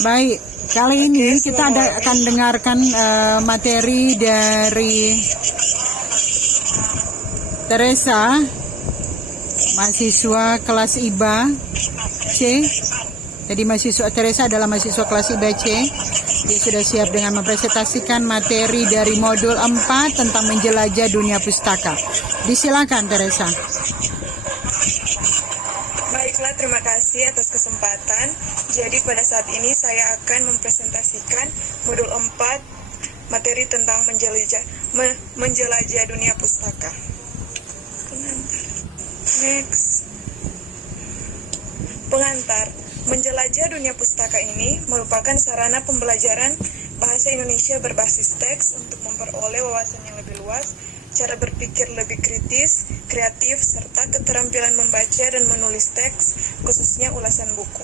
Baik, kali ini kita akan dengarkan materi dari Teresa, mahasiswa kelas IBA C. Jadi mahasiswa Teresa adalah mahasiswa kelas IBA C. Dia sudah siap dengan mempresentasikan materi dari modul 4 tentang menjelajah dunia pustaka. Disilakan Teresa. Baiklah, terima kasih atas kesempatan. Jadi pada saat ini saya akan mempresentasikan modul 4 materi tentang menjelajah dunia pustaka. Pengantar. Menjelajah dunia pustaka ini merupakan sarana pembelajaran bahasa Indonesia berbasis teks untuk memperoleh wawasan yang lebih luas, cara berpikir lebih kritis, kreatif, serta keterampilan membaca dan menulis teks, khususnya ulasan buku.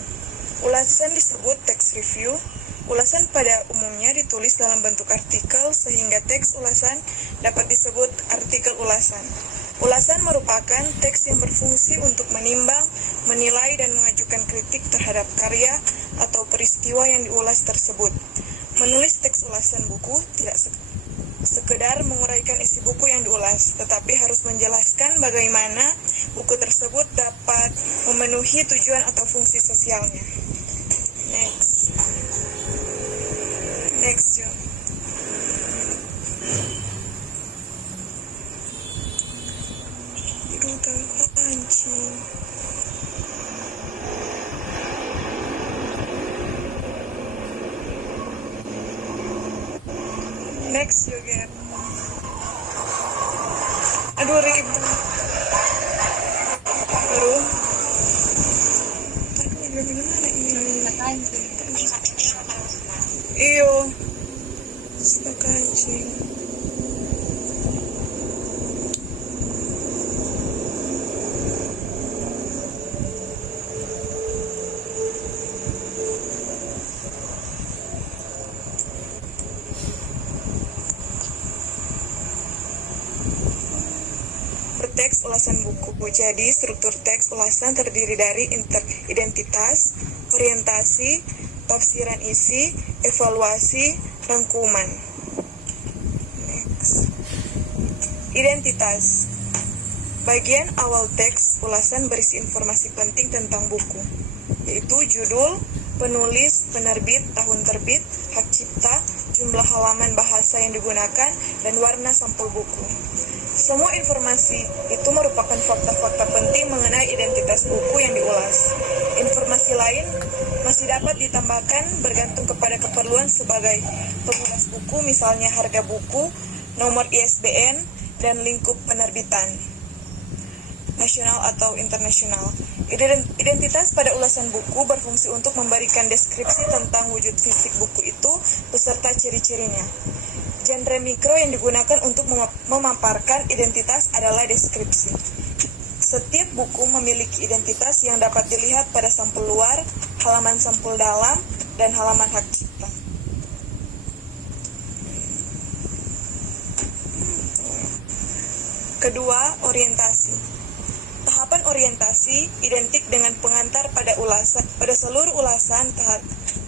Ulasan disebut teks review. Ulasan pada umumnya ditulis dalam bentuk artikel, sehingga teks ulasan dapat disebut artikel ulasan. Ulasan merupakan teks yang berfungsi untuk menimbang, menilai, dan mengajukan kritik terhadap karya atau peristiwa yang diulas tersebut. Menulis teks ulasan buku tidak sekedar menguraikan isi buku yang diulas, tetapi harus menjelaskan bagaimana buku tersebut dapat memenuhi tujuan atau fungsi sosialnya. Next, John. Next, Yoget. Aduh, ribet. Aduh, gimana ini? Iyo, stok kancing. Teks ulasan buku. Jadi, struktur teks ulasan terdiri dari identitas, orientasi, tafsiran isi, evaluasi, rangkuman. Next. Identitas. Bagian awal teks ulasan berisi informasi penting tentang buku, yaitu judul, penulis, penerbit, tahun terbit, hak cipta, jumlah halaman bahasa yang digunakan, dan warna sampul buku. Semua informasi itu merupakan fakta-fakta penting mengenai identitas buku yang diulas. Informasi lain masih dapat ditambahkan bergantung kepada keperluan sebagai pengulas buku, misalnya harga buku, nomor ISBN, dan lingkup penerbitan, nasional atau internasional. Identitas pada ulasan buku berfungsi untuk memberikan deskripsi tentang wujud fisik buku itu beserta ciri-cirinya. Genre mikro yang digunakan untuk memaparkan identitas adalah deskripsi. Setiap buku memiliki identitas yang dapat dilihat pada sampul luar, halaman sampul dalam, dan halaman hak cipta. Kedua, orientasi. Tahapan orientasi identik dengan pengantar pada ulasan. Pada seluruh ulasan,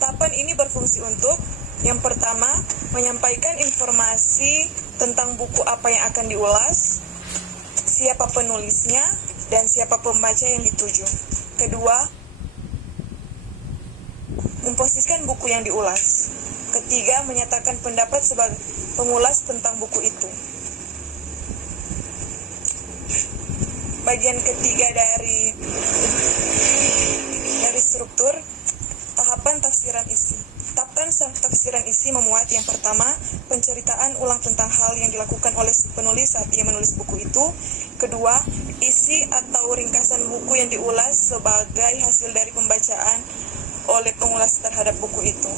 tahapan ini berfungsi untuk: yang pertama, menyampaikan informasi tentang buku apa yang akan diulas, siapa penulisnya, dan siapa pembaca yang dituju. Kedua, memposisikan buku yang diulas. Ketiga, menyatakan pendapat sebagai pengulas tentang buku itu. Bagian ketiga dari struktur, tahapan tafsiran isi. Tahapan tafsiran isi memuat: yang pertama, penceritaan ulang tentang hal yang dilakukan oleh penulis saat ia menulis buku itu. Kedua, isi atau ringkasan buku yang diulas sebagai hasil dari pembacaan oleh pengulas terhadap buku itu.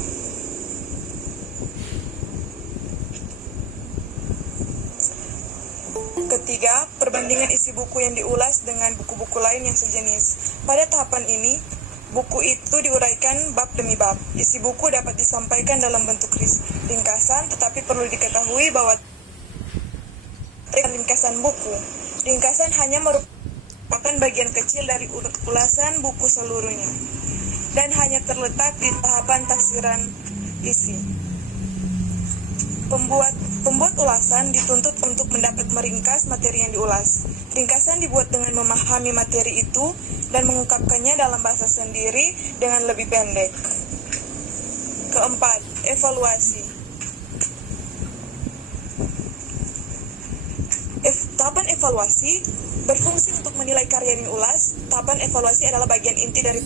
Ketiga, perbandingan isi buku yang diulas dengan buku-buku lain yang sejenis. Pada tahapan ini, buku itu diuraikan bab demi bab. Isi buku dapat disampaikan dalam bentuk ringkasan, tetapi perlu diketahui bahwa ringkasan buku. Ringkasan hanya merupakan bagian kecil dari ulasan buku seluruhnya. dan hanya terletak di tahapan tafsiran isi. Pembuat ulasan dituntut untuk mendapat meringkas materi yang diulas. Ringkasan dibuat dengan memahami materi itu dan mengungkapkannya dalam bahasa sendiri dengan lebih pendek. Keempat, evaluasi. Tahapan evaluasi berfungsi untuk menilai karya yang diulas. Tahapan evaluasi adalah bagian inti dari